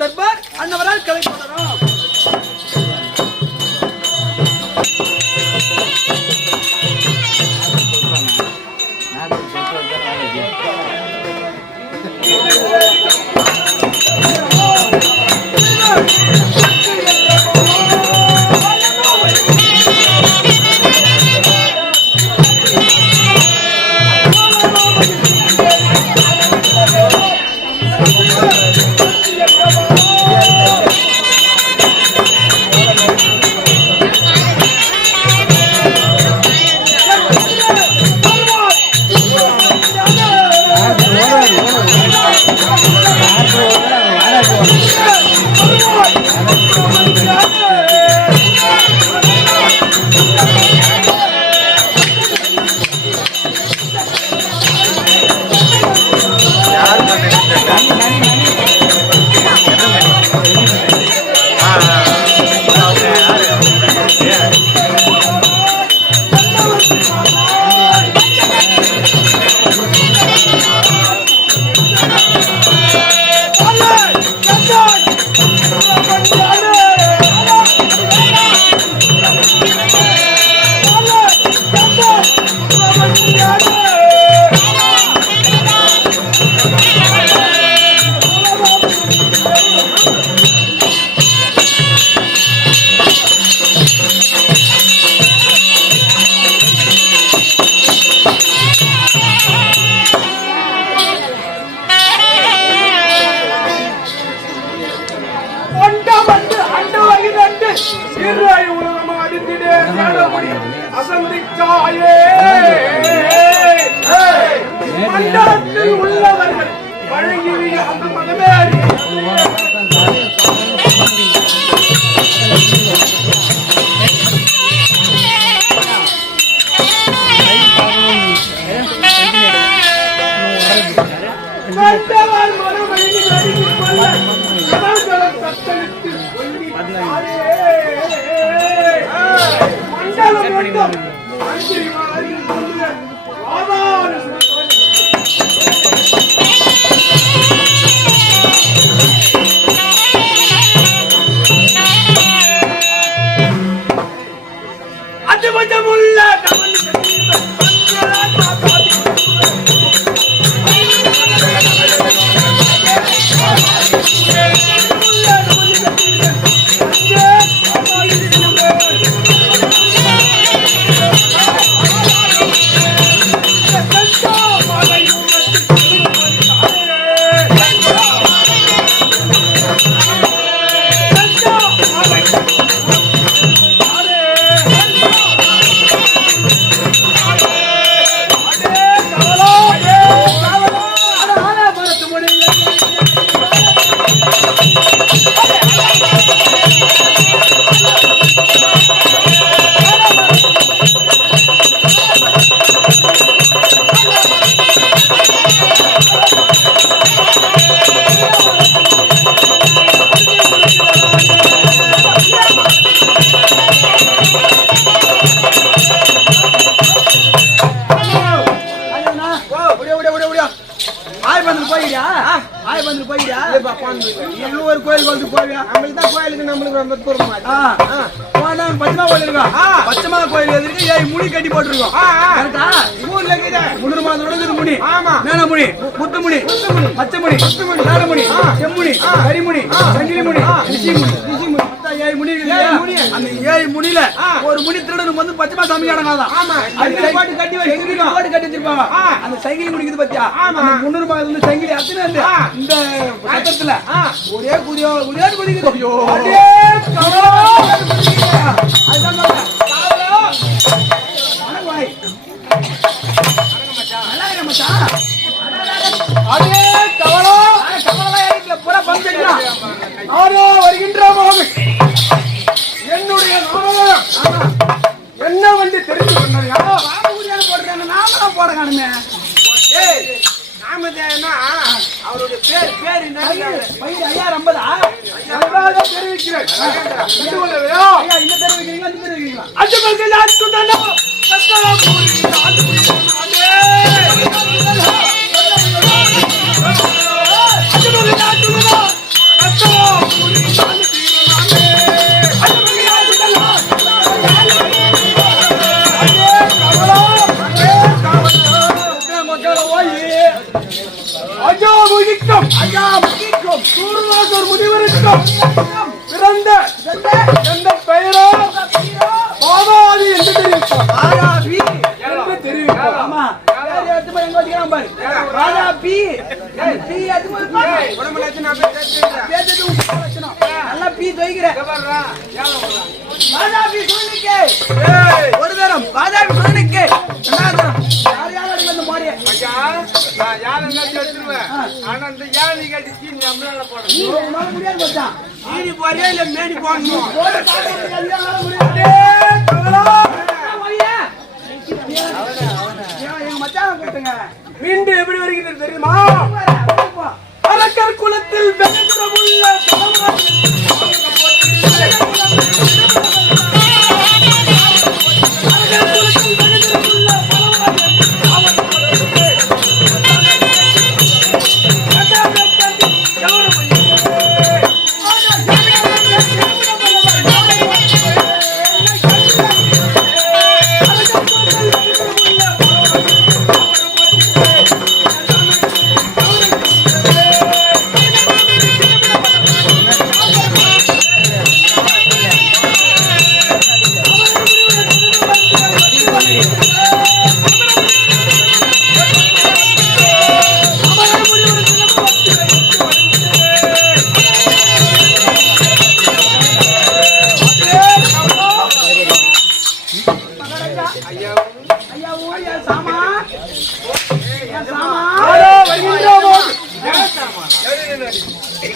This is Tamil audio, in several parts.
தர்பார் அன்னவரால் கலைப்படணும். மண்டலத்தில் உள்ளவர்கள் வழங்கிய அந்த மதமே ஒரு கோயில் வந்து போவியா? நம்மளுக்கு தான் கோயிலுக்கு நம்மளுக்கு ரொம்ப தூரம் பச்சமா கோயில் எதிர்க்கு 7 முடி கட்டி போட்டுருக்கோம். ஊர்ல முன்னூறு மாதம் முடி மேனமுடி முத்துமுடி பச்சைமுடி மேனமுடி செம்முடி கரிமுடி சங்கிலிமுடி ரிஷிமுடி 7 முடி இருக்கு. அந்த 7 முடியில ஒரு முடி திருடனுக்கு வந்து பச்சைமா சாமி அடங்காதான் கட்டி வச்சிருப்பாங்க. அந்த சங்கிலி முடிக்குது பத்தியா? 300 மாதம் சங்கிலி அத்தனை இந்த சத்தத்துல ஒரே குதியோ குதிக்குது. ஆரோ வருகின்ற போது என்னுடைய நாமம் என்ன வந்து தெரிந்து கொண்டா போடுறாங்க நாம போட காணுமே. நாமதேனா அவருடைய பேர் என்ன? ஐயா ரம்பதா தெரிவிக்கிறேன். இந்த தெரிவிக்கிறீங்களா இந்த தெரிவிக்கிறீங்களா? முனிவருக்கும் பிறந்த எந்த பெயரோ பாதாதி என்று தெரிவிப்போம். ஒரு தரம் பாதாபி சோதனைக்கு மீண்டும் எப்படி வருகிறது தெரியுமா? அரக்கர் குலத்தில்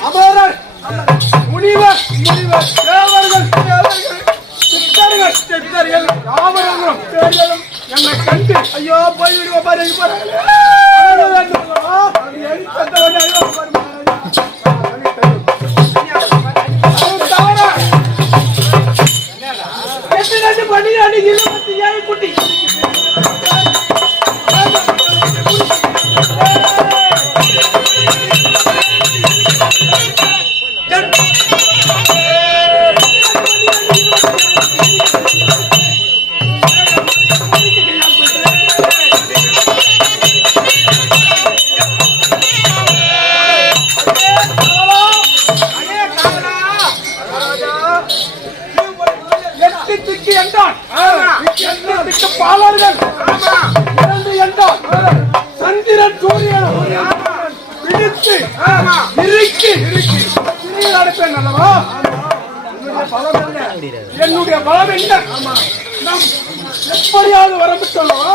அமரர் முனிவர் தேவர்கள் சித்தர்கள் யாவரும் என்னை கண்டு ஐயோ போய்விடுவோம் பாரு குட்டி பாலர்கள் சந்திரன் சூரியன் பிடித்து இறுக்கி நடப்பேன் அல்லவா? என்னுடைய பலம் என்ன? நம் எப்படியாவது வரம் சொல்லவா?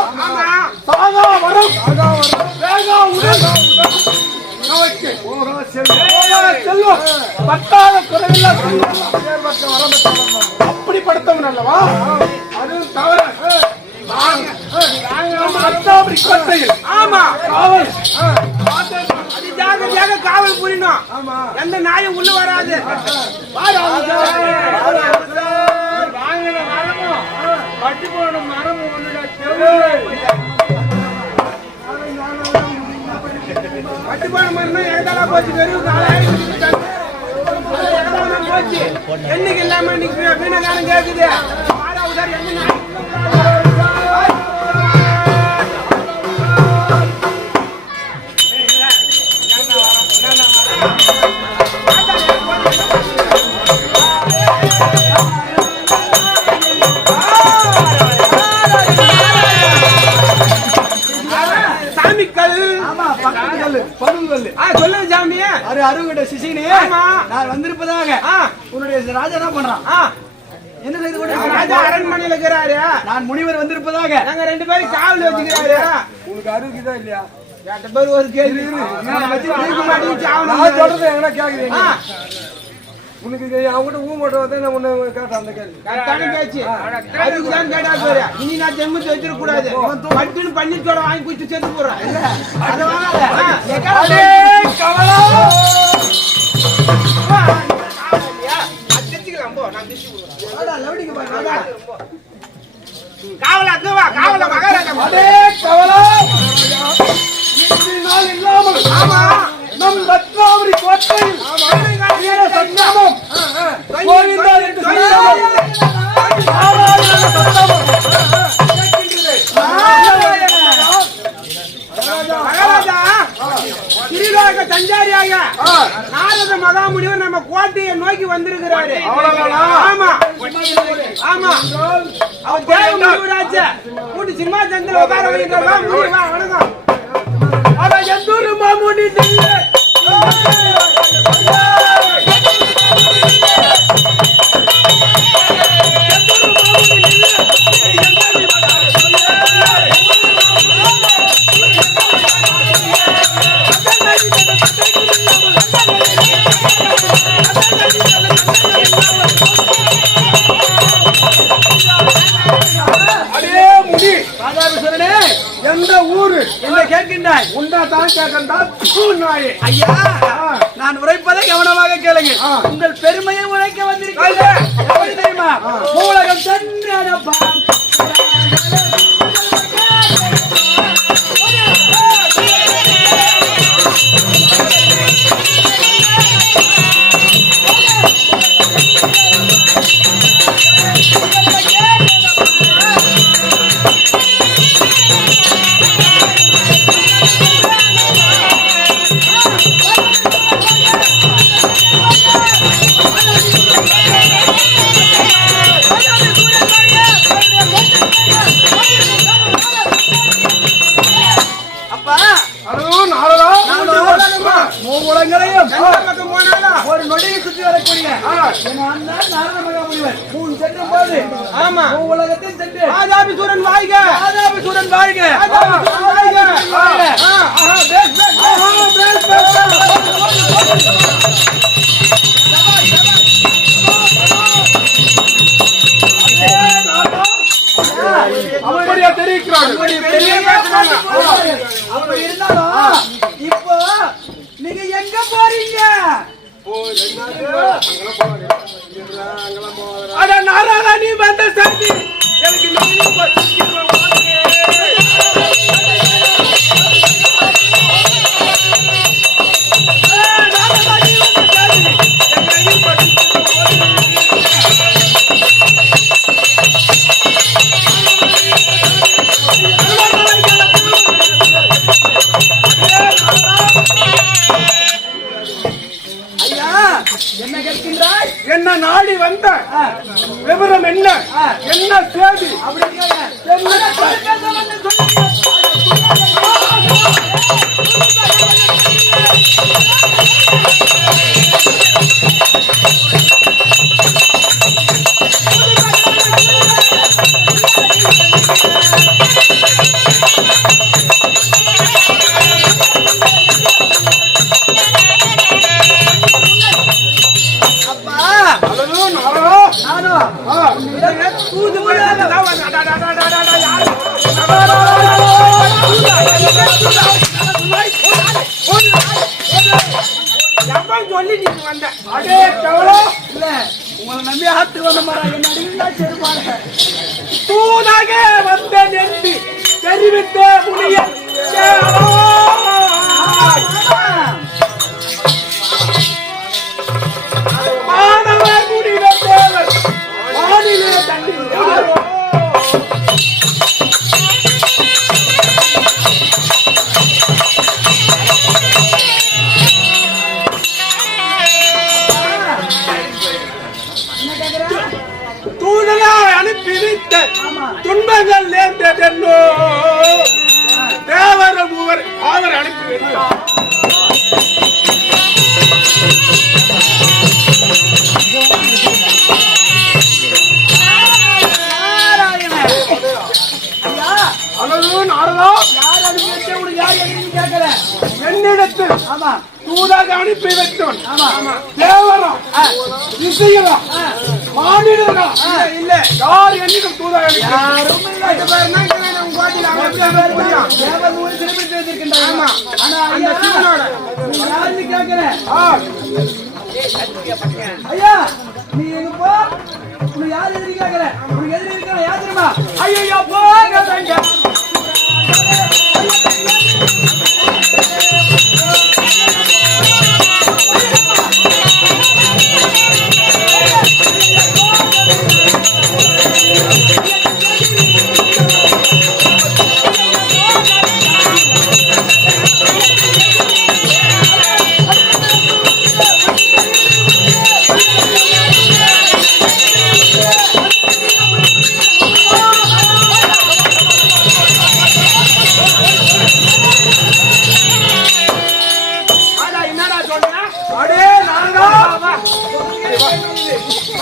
சாகா வரம் வேகா உடல் நமக்கு செல்வம் பத்தாத குறைவில்லா அப்படி படுத்தவன் அல்லவா? அதுவும் தவற காவல் புரியணும். எந்த நாயும் உள்ள வராது. பட்டு போன மரமும் பட்டு போன மரம் எங்கெல்லாம் போச்சு? வெறும் போச்சு. என்னைக்கு இல்லாம வீணகாலம் கேக்குது. சொல்லுங்க சாமி. அருகட சிசினே நான் வந்திருப்பதாக உன்னுடைய ராஜா என்ன பண்றான்? என்ன செய்து கொண்டு ராஜா அரண்மனையில இருக்கிறாரு. நான் முனிவர் வந்திருப்பதாக நாங்க 2 பேரும் காவல் வச்சுக்கிறாரு. உனக்கு அருகுதா இல்லையா? கேட்ட பேர் ஒரு கேள்வி. நான் வச்சு மாட்டேன். நான் சொல்றது என்ன கேக்குறீங்க? உனக்கு அவங்ககிட்ட மட்டும் வந்து நான் உன்னை கேட்டேன் அந்த கேள்வி கரெக்டான பேச்சு அதுக்குதான் கேட்டா போற இனி நான் ஜென்மத்தை வச்சிட கூடாது பட்டுன்னு பன்னீர் வாங்கி குடிச்சு சேர்த்து போறேன் அது வாங்காத காவலா காவல மகாராஜா கவலா நாள் இல்லாமல் ஆமா நம் ரத்னாவரி கோட்டையில் சந்தாமம் கோவிந்தா என்று மகாராஜா திரிலோக சஞ்சாரியாக நாரத மகாமுனிவர் நம்ம கோட்டையை நோக்கி வந்திருக்கிறாரு. ஆமா ஆமா அவர் தேவ முனிவராச்ச கூட்டி சிம்மாசனத்தில் உட்கார வைக்கிறார். வணக்கம் அட எந்தூர் மாமுனி எந்த ஊரு என்ன கேட்கின்றாய்? உண்டா தான் கேட்கின்றாய். ஐயா, நான் உரைப்பதை கவனமாக கேளுங்க. உங்கள் பெருமையை உரைக்க வந்திருக்கிறேன். எப்படி தெரியுமா? உலகம் சென்றனப்பா ஒரு நொடியை சுற்றி வரக்கூடிய நாரத மகாமுனிவர் சென்று ஆமா உலகத்தில் சென்று ஆதாபிசூரன் வாழ்க, ஆதாபிசூரன் வாழ்க, அப்படியா தெரிவிக்கிறாங்க. அப்படி இருந்தாலும் இப்போ நீங்க எங்க போறீங்க? அட நாராயணி வந்த சாந்தி எனக்கு என்ன கேட்கின்றாய்? என்ன நாடி வந்த விவரம் என்ன என்ன சேதி சொல்லி நீங்க வந்த அடே கவலை இல்ல, உங்களை நம்பி ஆத்துக்கு வந்த மாதிரி என்ன அடிங்களா செருப்பாங்க. தூதாக வந்த நெந்தி தெரிவித்த புனிய மாணவர் முடிவ தேவர் மாநில தண்ணி யாரோ அனுப்பிவித்த துன்பங்கள் நேர்ந்ததென்னோ தேவர் மூவர் அவர் அனுப்பி என்னிடத்தில் ஆமா தூதாக அனுப்பி வைத்தவன் ஆமா தேவரம் ரிஷிகளா மானிடர்களா இல்ல யார் என்னிடம் தூதாக அனுப்பி யாரும் இல்லை. அது பாருன்னா நம்ம கோட்டில அவன் எப்படி பேர் முடியும் தேவர் ஊரை சிறைபிடித்து வைத்திருக்கின்றார். ஆமா. ஆனா அந்த ஐயா, சிவனோட நீ யாருன்னு கேட்கிறேன். ஆ, ஐயா நீ எங்க போ உனக்கு யார் எதிரி கேட்கிற உனக்கு எதிரி இருக்கிற யார் தெரியுமா ஐயையோ போக வேண்டாம். ஆடா என்னடா சொன்னா அடே நாரதா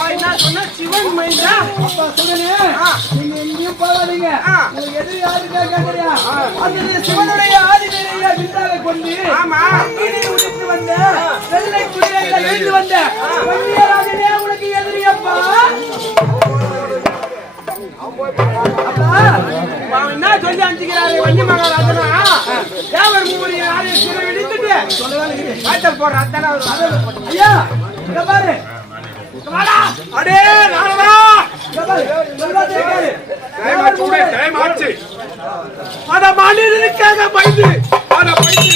என்ன சொன்னா சிவன் மைந்தா அப்பா சொல்லுங்க நீங்க எங்கேயும் போகாதீங்க உங்களுக்கு எதிரி யாருக்கா கேட்கறியா அந்த நீ சிவனுடைய ஆதிநிலையில விந்தாக கொண்டு ஆமா. அக்கினியை உதித்து வந்த வெள்ளை குதிரையில எழுந்து வந்த வன்னியராஜனே உனக்கு எதிரியப்பா அப்பா அவன் என்ன சொல்லி அஞ்சுக்கிறாரு வண்டி மகாராஜனா தேவர் மூவரி யாரையும் சிறை இடித்துட்டு காய்ச்சல் போடுற அத்தனை அவர் ஐயா இங்க பாரு வாடா அடே நாரதா இங்க பாரு சொல்றதே கேளு டைம் ஆச்சு டைம் ஆச்சு அட மனிதனுக்காக பயந்து அட பயந்து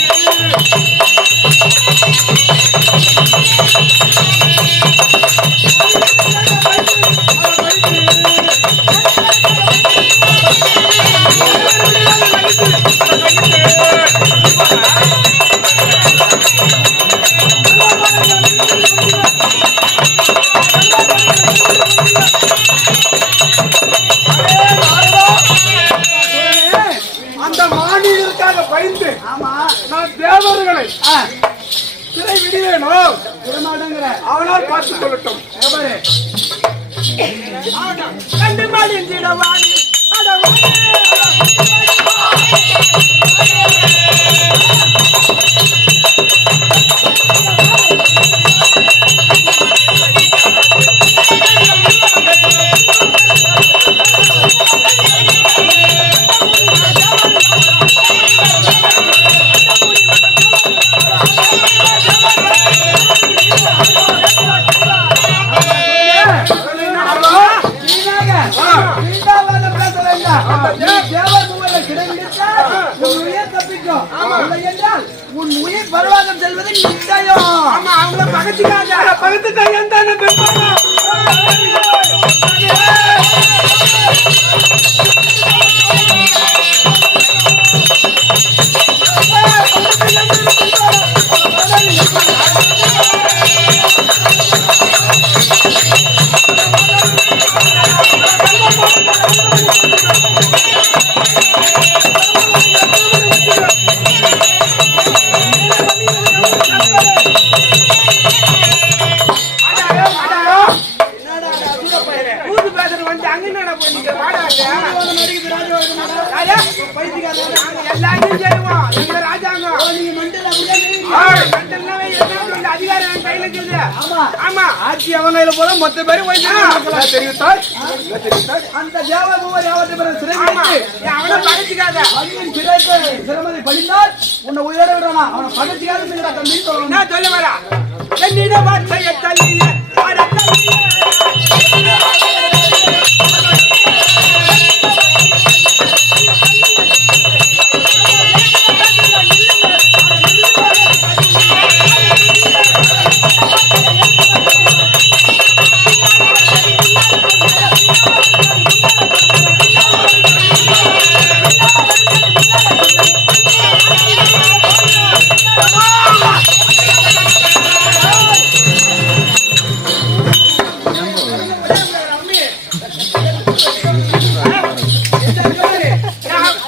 அந்த மாநிலத்துக்காக பயந்து ஆமா நான் தேவர்களை சிறை விடுவேனோ விடமாட்டேங்கிற அவனால் பார்த்துக் கொள்ளட்டும். இங்க பாரு ரெண்டு மாடி எஞ்சிடவாடி உன் உயிர் பரவாகம் செல்வது நிச்சயம். ஆமா அவங்கள பகச்சுக்காத பகுத்து கையன் தானே பெற்றாங்க. ஊரு பேசுற வந்து அங்க என்னடா போய் நீங்க வாடாங்க எல்லாத்தையும் செய்வோம் எங்க ராஜாங்கம் அதிகாரம் என் கையில இருக்குது ஆமா ஆட்சி அவனையில போல மொத்த பேரும் தெரிவித்தார். அந்த தேவபூவர் யாவத்தை பிற சிறை ஆமா வைத்து அவனை பகச்சுக்காத அங்கேயும் சிறைக்கு சிரமத்தை படித்தால் உன்னை உயர விடனா அவனை பகச்சிக்காத தம்பி சொல்லணும். என்ன சொல்ல வரா என்னிடம் வார்த்தையை தள்ளிய அட தள்ளிய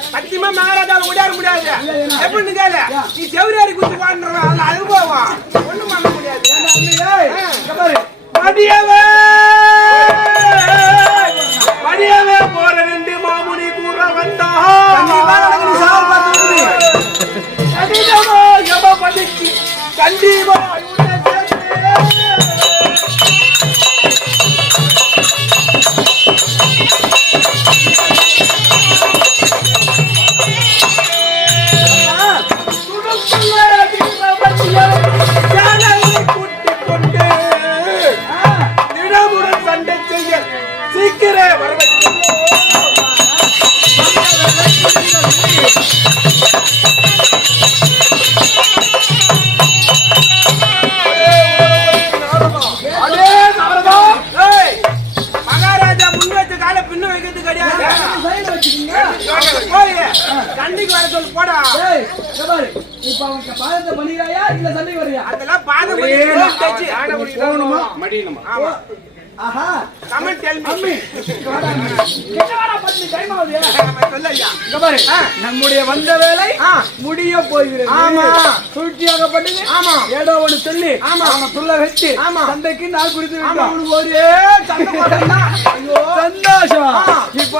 சத்தியமா மகாராஜால ஓடியார முடியாது எப்படின்னு கேளு நீ செவரியாரி குத்து பாடுறவன் அது போவான் ஒண்ணும் பண்ண முடியாது மடியவே மடியவே போற ரெண்டு மாமுனி கூற வந்தா நீ சாவு பார்த்து அதிகமா சந்திக்கு கண்டிப்பாய் உன்னை சேர்க்கிறேன். சண்டை செய்ய சீக்கிரம் வரவேற்கிறேன். மகாராஜா முன் வச்ச கால பின்ன வைக்கிறது கிடையாது. போய் கண்டிக்கு வர சொல்லு போடா. இப்ப அவங்க பாதத்தை பண்ணிக்கிறாயா இல்ல சண்டைக்கு வரியா? அதெல்லாம் பாதம் போகணுமா? மடியணுமா? ஆமா. ஆஹா கமெண்ட் டெல் அம்மி கிட்டவாடா பத்தி டைம் ஆகுது. சொல்லையா. இங்க பாரு நம்முடைய வந்த வேலை முடிய போகிறது. ஆமா. சூழ்ச்சியாகப்பட்டது. ஆமா. ஏதோ ஒண்ணு சொல்லி ஆமா. அவனை சொல்ல வச்சு ஆமா. சண்டைக்கு நாள் குறித்து ஆமா. விட்டோம். ஒரே சண்டை போட்டா. ஐயோ சந்தோஷம். இப்போ